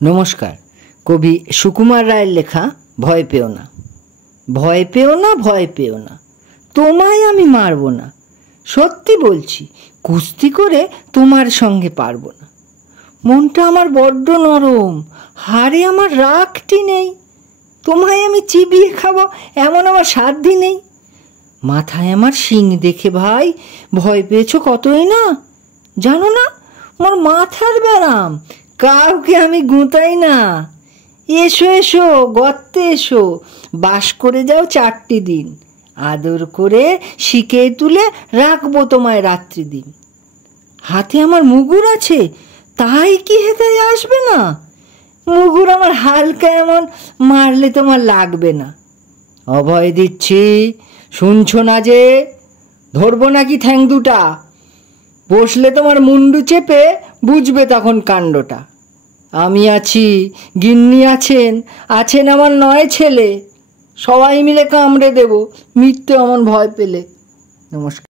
নমস্কার। কবি সুকুমার রায়ের লেখা ভয় পেও না। ভয় পেও না, ভয় পেও না, তোমায় আমি মারব না। সত্যি বলছি, কুস্তি করে তোমার সঙ্গে পারবো না। মনটা আমার বড্ড নরম, হাড়ে আমার রাগটি নেই। তোমায় আমি চিবিয়ে খাবো এমন আমার সাধ্যি নেই। মাথায় আমার শিং দেখে ভাই ভয় পেয়েছো কতই না। জানো না, আমার মাথার ব্যারাম, কাউকে আমি গুঁতাই না। এসো এসো, গর্তে এসো, বাস করে যাও 4টি দিন। আদর করে শিকে তুলে রাখবো তোমায় রাত্রি দিন। হাতে আমার মুগুর আছে, তাই কি হেতায় আসবে না? মুগুর আমার হালকা এমন, মারলে তোমার লাগবে না। অভয় দিচ্ছি, শুনছো না যে? ধরবো নাকি ঠ্যাং দুটা? বসলে তোমার মুন্ডু চেপে বুঝবে তখন কাণ্ডটা। আমি আছি, গিন্নি আছেন, আছেন আমার 9 ছেলে। সবাই মিলে কামড়ে দেব মৃত্যু এমন ভয় পেলে। নমস্কার।